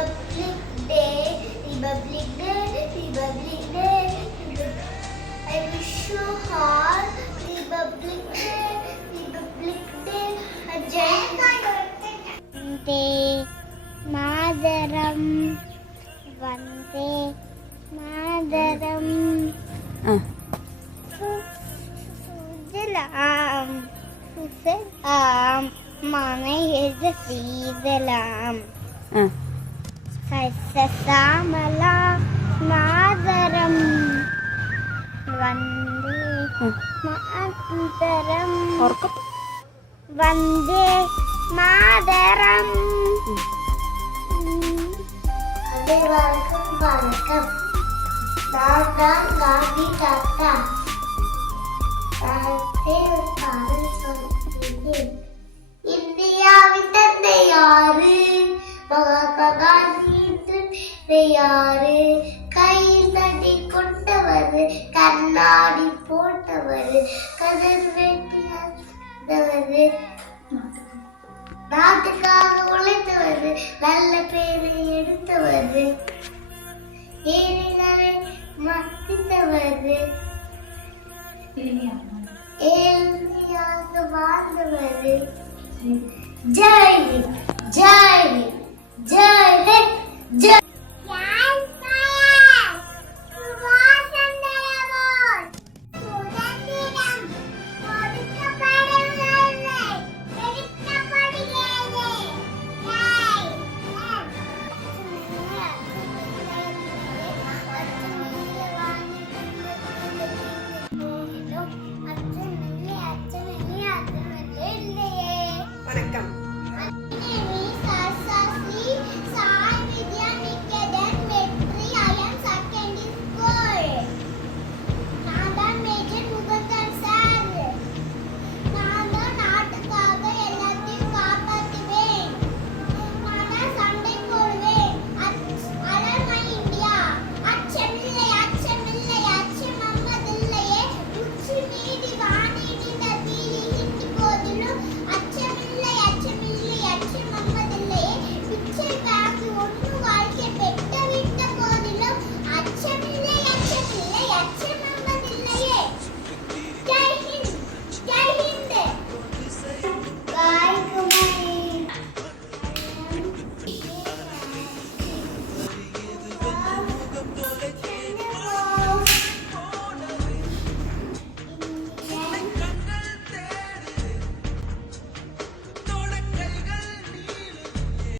Republic Day, Republic Day, Republic Day. I wish you all Republic Day, Republic Day. Vande Madaram, Vande Madaram. Sujalam, Sujalam, Manayed Sidalam. Sasamala Madaram, Vande Madaram. Vande Madaram. வணக்கம் நான் தான் காந்தி தாத்தா. பாடல் சொல்கிறேன். இந்தியாவின் தந்தை யாரு? மகாத்மா காந்தி யாரு? கையில் தடி கொண்டவர், கண்ணாடி போட்டவர், கதிர் வெட்டியவர், நாட்டுக்காக உழைத்தவர், நல்ல பேரை எடுத்தவர், ஏழைகளை மதித்தவர், ஏழ்மையாக வாழ்ந்தவர். ஜெய் ஜெய்